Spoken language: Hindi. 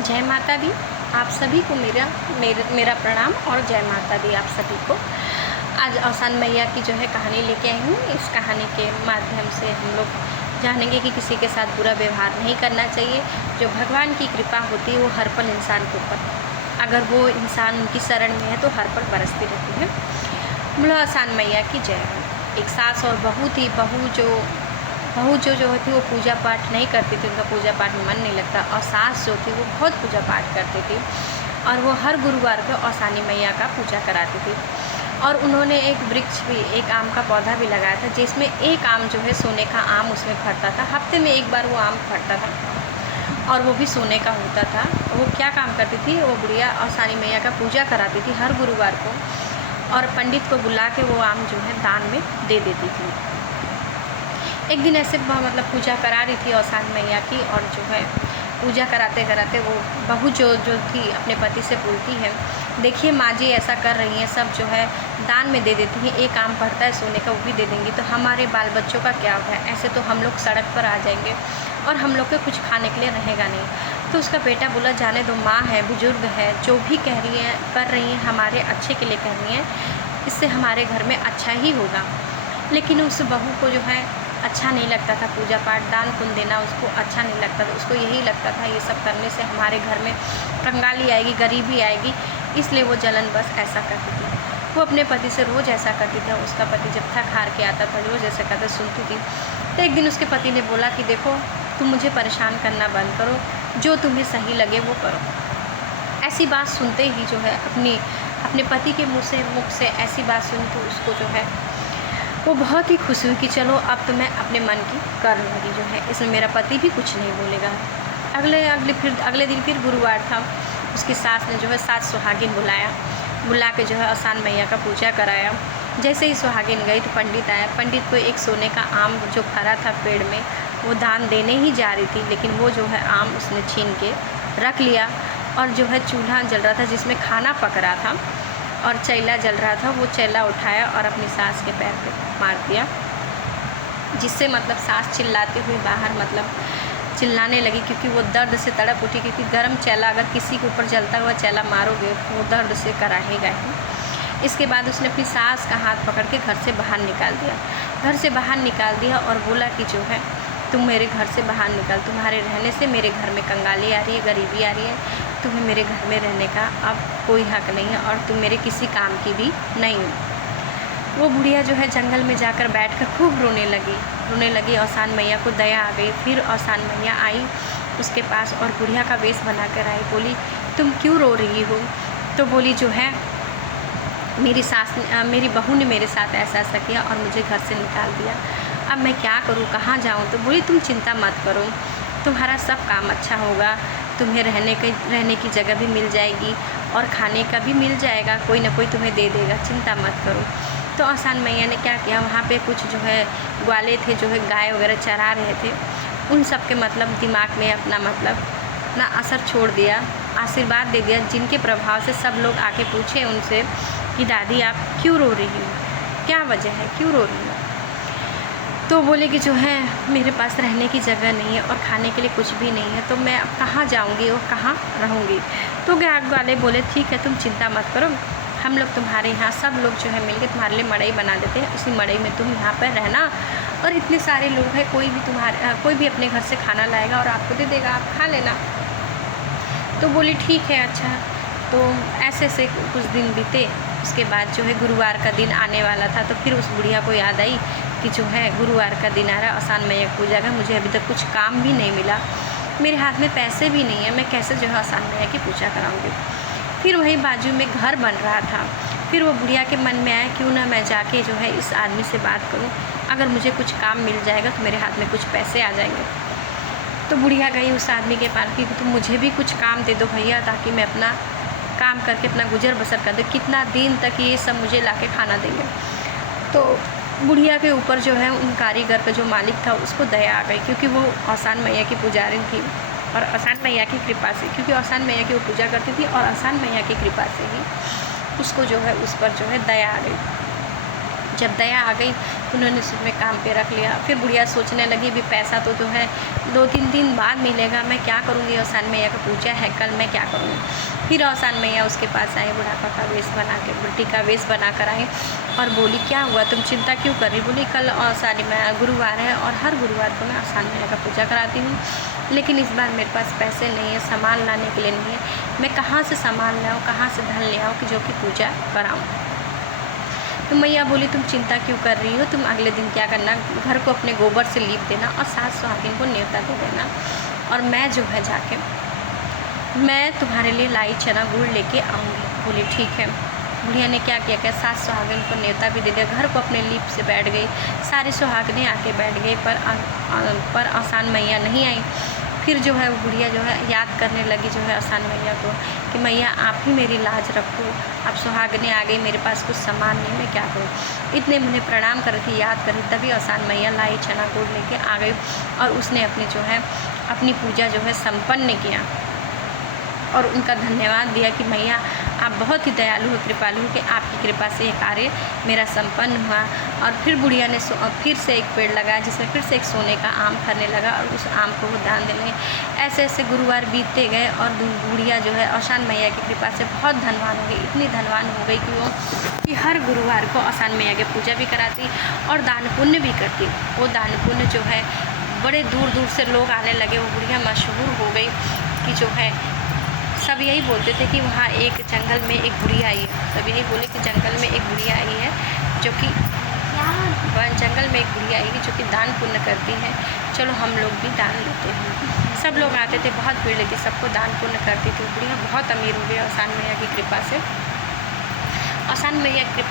जय माता दी। आप सभी को मेरा प्रणाम और जय माता दी आप सभी को। आज औसान मैया की जो है कहानी लेके आई हूँ। इस कहानी के माध्यम से हम लोग जानेंगे कि किसी के साथ बुरा व्यवहार नहीं करना चाहिए। जो भगवान की कृपा होती है वो हर पल इंसान के ऊपर, अगर वो इंसान उनकी शरण में है तो हर पल बरसती रहती है। बोलो औसान मैया की जय हो। एक सास और बहू थी। बहू जो होती वो पूजा पाठ नहीं करती थी, उनका पूजा पाठ में मन नहीं लगता। और सास जो थी वो बहुत पूजा पाठ करती थी और वो हर गुरुवार को औसानी मैया का पूजा कराती थी। और उन्होंने एक वृक्ष भी, एक आम का पौधा भी लगाया था जिसमें एक आम जो है सोने का आम उसमें फरता था। हफ्ते में एक बार वो आम फरता था और वो भी सोने का होता था। वो क्या काम करती थी, वो बुढ़िया औसानी मैया का पूजा कराती थी हर गुरुवार को और पंडित को बुला के वो आम जो है दान में दे देती थी। एक दिन ऐसे मतलब पूजा करा रही थी औसान मैया की, और जो है पूजा कराते कराते वो बहू जो थी अपने पति से बोलती है, देखिए माँ जी ऐसा कर रही हैं, सब जो है दान में दे देती हैं, एक आम पड़ता है सोने का वो भी दे देंगी तो हमारे बाल बच्चों का क्या होगा, ऐसे तो हम लोग सड़क पर आ जाएंगे और हम लोग को कुछ खाने के लिए रहेगा नहीं। तो उसका बेटा बोला, जाने दो माँ है, बुजुर्ग है, जो भी कह रही हैं कर रही हैं हमारे अच्छे के लिए कह रही हैं, इससे हमारे घर में अच्छा ही होगा। लेकिन उस बहू को जो है अच्छा नहीं लगता था, पूजा पाठ दान पुण्य देना उसको अच्छा नहीं लगता था। उसको यही लगता था ये सब करने से हमारे घर में कंगाली आएगी, गरीबी आएगी, इसलिए वो जलन बस ऐसा करती थी। वो अपने पति से रोज़ ऐसा करती थी। उसका पति जब थक हार के आता था रोज़ ऐसा करता सुनती थी। तो एक दिन उसके पति ने बोला कि देखो तुम मुझे परेशान करना बंद करो, जो तुम्हें सही लगे वो करो। ऐसी बात सुनते ही जो है अपने पति के मुख से ऐसी बात सुन तो उसको जो है वो बहुत ही खुश हुई कि चलो अब तो मैं अपने मन की कर लूँगी, जो है इसमें मेरा पति भी कुछ नहीं बोलेगा। अगले दिन फिर गुरुवार था। उसकी सास ने जो है 7 सुहागिन बुला के जो है औसान मैया का पूजा कराया। जैसे ही सुहागिन गई तो पंडित आया। पंडित को एक सोने का आम जो फरा था पेड़ में वो दान देने ही जा रही थी, लेकिन वो जो है आम उसने छीन के रख लिया और जो है चूल्हा जल रहा था जिसमें खाना पक रहा था और चैला जल रहा था, वो चैला उठाया और अपनी सास के पैर पे मार दिया, जिससे मतलब सास चिल्लाती हुई बाहर मतलब चिल्लाने लगी, क्योंकि वो दर्द से तड़प उठी। क्योंकि गर्म चैला अगर किसी के ऊपर जलता हुआ चैला मारोगे तो वो दर्द से कराहेगा ही। इसके बाद उसने अपनी सास का हाथ पकड़ के घर से बाहर निकाल दिया और बोला कि जो है तुम मेरे घर से बाहर निकल, तुम्हारे रहने से मेरे घर में कंगाली आ रही है, गरीबी आ रही है, तुम्हें मेरे घर में रहने का अब कोई हक नहीं है और तुम मेरे किसी काम की भी नहीं हो। वो बुढ़िया जो है जंगल में जाकर बैठकर खूब रोने लगी। औसान मैया को दया आ गई। फिर औसान मैया आई उसके पास और बुढ़िया का वेश बना कर आई। बोली, तुम क्यों रो रही हो? तो बोली, जो है मेरी बहू ने मेरे साथ ऐसा किया और मुझे घर से निकाल दिया, अब मैं क्या करूँ, कहाँ जाऊँ? तो बोली, तुम चिंता मत करो, तुम्हारा सब काम अच्छा होगा, तुम्हें रहने की जगह भी मिल जाएगी और खाने का भी मिल जाएगा, कोई ना कोई तुम्हें दे देगा, चिंता मत करो। तो औसान मैया ने क्या किया, वहाँ पे कुछ जो है ग्वाले थे जो है गाय वगैरह चरा रहे थे, उन सब के मतलब दिमाग में अपना असर छोड़ दिया, आशीर्वाद दे दिया, जिनके प्रभाव से सब लोग आके पूछे उनसे कि दादी आप क्यों रो रही हो, क्या वजह है, क्यों रो रही हो? तो बोले कि जो है मेरे पास रहने की जगह नहीं है और खाने के लिए कुछ भी नहीं है, तो मैं अब कहाँ जाऊँगी और कहाँ रहूँगी? तो गाय वाले बोले, ठीक है तुम चिंता मत करो, हम लोग तुम्हारे यहाँ सब लोग जो है मिलके तुम्हारे लिए मड़ई बना देते हैं, उसी मड़ई में तुम यहाँ पर रहना और इतने सारे लोग हैं, कोई भी अपने घर से खाना लाएगा और आपको दे देगा, आप खा लेना। तो बोली ठीक है अच्छा। तो ऐसे कुछ दिन बीते। उसके बाद जो है गुरुवार का दिन आने वाला था, तो फिर उस बुढ़िया को याद आई कि जो है गुरुवार का दिन आ रहा है, औसान मैया की पूजा का, मुझे अभी तक कुछ काम भी नहीं मिला, मेरे हाथ में पैसे भी नहीं है, मैं कैसे जो है औसान मैया की पूजा कराऊंगी? फिर वही बाजू में घर बन रहा था। फिर वो बुढ़िया के मन में आया, क्यों ना मैं जाके जो है इस आदमी से बात करूं, अगर मुझे कुछ काम मिल जाएगा तो मेरे हाथ में कुछ पैसे आ जाएंगे। तो बुढ़िया गई उस आदमी के पास कि तुम मुझे भी कुछ काम दे दो भैया, ताकि मैं अपना काम करके अपना गुजर बसर कर दूँ, कितना दिन तक ये सब मुझे ला के खाना देंगे? तो बुढ़िया के ऊपर जो है उन कारीगर का जो मालिक था उसको दया आ गई, क्योंकि वो औसान मैया की पुजारी थी और औसान मैया की कृपा से, क्योंकि औसान मैया की वो पूजा करती थी और औसान मैया की कृपा से ही उसको जो है उस पर जो है दया आ गई। जब दया आ गई उन्होंने उसमें काम पे रख लिया। फिर बुढ़िया सोचने लगी भी पैसा तो जो है 2-3 दिन बाद मिलेगा, मैं क्या करूँगी, औसान मैया का पूजा है कल, मैं क्या करूँगी। फिर औसान मैया उसके पास आई, बुढ़ापा का वेश बना के, बुढ़ी का वेश बना कर आई और बोली क्या हुआ, तुम चिंता क्यों कर रही। बोली कल औसान मैया गुरुवार है और हर गुरुवार को मैं औसान मैया का पूजा कराती हूँ, लेकिन इस बार मेरे पास पैसे नहीं है, सामान लाने के लिए नहीं है, मैं कहाँ से सामान लाऊँ, कहाँ से धन ले आऊँ कि जो कि पूजा कराऊँ। तो मैया बोली तुम चिंता क्यों कर रही हो, तुम अगले दिन क्या करना, घर को अपने गोबर से लीप देना और सास सुहागिन को न्योता दे देना, और मैं जो है जाके मैं तुम्हारे लिए लाई चना गुड़ लेके आऊँगी। बोली ठीक है। बुढ़िया ने क्या किया क्या, सास सुहागिन को न्योता भी दे दिया, घर को अपने लीप से बैठ गई, सारी सुहागिनें आके बैठ गई, पर औसान मैया नहीं आई। फिर जो है वो बुढ़िया जो है याद करने लगी जो है औसान मैया को कि मैया आप ही मेरी लाज रखो, अब सुहागिनें आ गई, मेरे पास कुछ सामान नहीं, मैं क्या करूँ। इतने मुझे प्रणाम कर रही थी, याद कर रही, तभी औसान मैया लाई चना गुड़ लेके आ गई और उसने अपनी जो है अपनी पूजा जो है संपन्न किया और उनका धन्यवाद दिया कि मैया आप बहुत ही दयालु हो, कृपालु हो कि आपकी कृपा से ये कार्य मेरा संपन्न हुआ। और फिर बुढ़िया ने फिर से एक पेड़ लगाया जिसमें फिर से एक सोने का आम फलने लगा और उस आम को वो दान देने लगे। ऐसे ऐसे गुरुवार बीतते गए और बुढ़िया जो है औसान मैया की कृपा से बहुत धनवान हो गई, इतनी धनवान हो गई कि वो कि हर गुरुवार को औसान मैया की पूजा भी कराती और दान पुण्य भी करती। वो दान पुण्य जो है बड़े दूर दूर से लोग आने लगे, वो बुढ़िया मशहूर हो गई कि जो है सब यही बोलते थे कि वहाँ एक जंगल में एक बुढ़िया आई है, सब यही बोले कि जंगल में एक बुढ़िया आई है जो कि जंगल में एक बुढ़िया आई है जो कि दान पुण्य करती है, चलो हम लोग भी दान लेते हैं। सब लोग आते थे, बहुत भीड़ लेती, सबको दान पुण्य करती थी। बुढ़िया बहुत अमीर हो गई औसान मैया की कृपा से। औसान मैया की कृपा